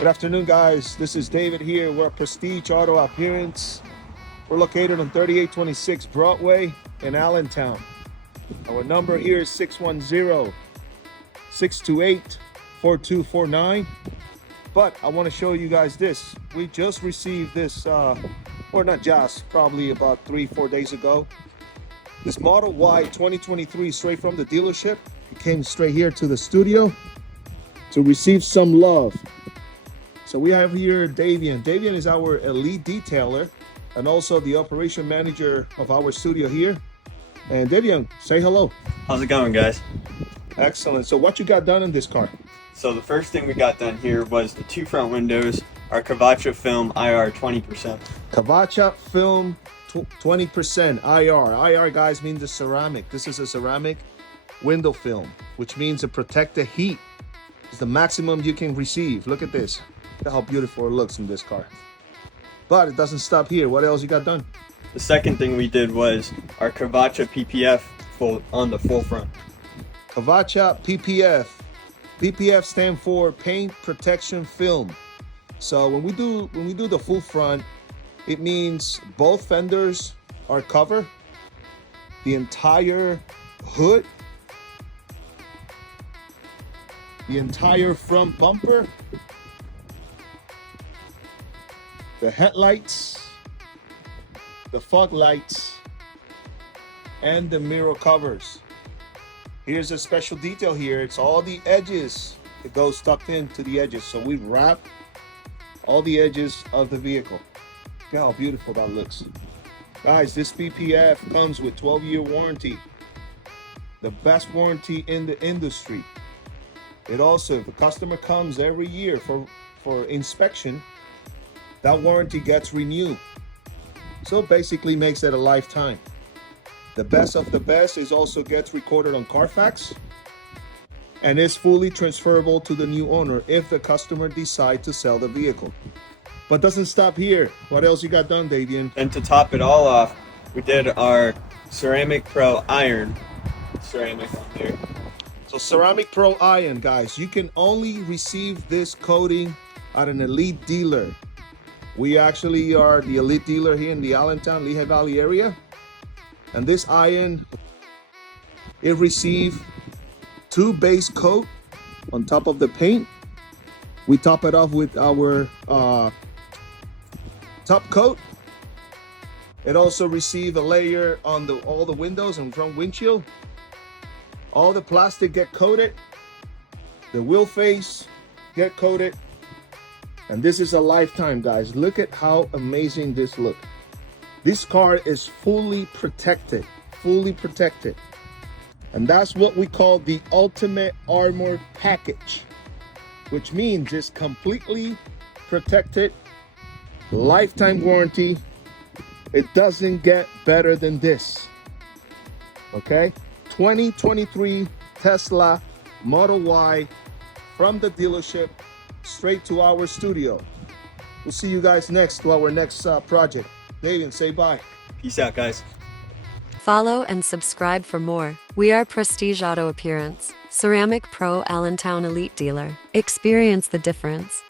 Good afternoon, guys. This is David here. We're at Prestige Auto Appearance. We're located on 3826 Broadway in Allentown. Our number here is 610-628-4249. But I want to show you guys this. We just received this, or not just, probably about 3-4 days ago. This Model Y 2023 straight from the dealership. It came straight here to the studio to receive some love. So we have here Davien. Davien is our elite detailer and also the operation manager of our studio here. And Davien, say hello. How's it going, guys? Excellent. So what you got done in this car? So the first thing we got done here was the two front windows, our Kavaca film IR 20%. Kavaca film 20% IR. IR, guys, means the ceramic. This is a ceramic window film, which means to protect the heat. It's the maximum you can receive. Look at this. Look at how beautiful it looks in this car. But it doesn't stop here. What else you got done? The second thing we did was our Kavaca PPF on the full front. Kavaca PPF. PPF stand for paint protection film. So when we do the full front, it means both fenders are covered, the entire hood, the entire front bumper, the headlights, the fog lights, and the mirror covers. Here's a special detail here. It's all the edges. It goes tucked into the edges. So we wrap all the edges of the vehicle. Look how beautiful that looks. Guys, this PPF comes with 12-year warranty. The best warranty in the industry. It also, if the customer comes every year for inspection, that warranty gets renewed. So basically makes it a lifetime. The best of the best is also gets recorded on Carfax and is fully transferable to the new owner if the customer decides to sell the vehicle. But doesn't stop here. What else you got done, Davien? And to top it all off, we did our Ceramic Pro Iron ceramic on here. So Ceramic Pro Iron, guys, you can only receive this coating at an elite dealer. We actually are the elite dealer here in the Allentown, Lehigh Valley area. And this iron, it received 2 base coat on top of the paint. We top it off with our top coat. It also received a layer on all the windows and front windshield. All the plastic get coated. The wheel face get coated. And this is a lifetime, guys. Look at how amazing this looks. This car is fully protected, And that's what we call the ultimate armor package, which means it's completely protected, lifetime warranty. It doesn't get better than this, okay? 2023 Tesla Model Y from the dealership straight to our studio. We'll see you guys next to our next project. Davien, say bye. Peace out, guys. Follow and subscribe for more. We are Prestige Auto Appearance, Ceramic Pro Allentown Elite Dealer. Experience the difference.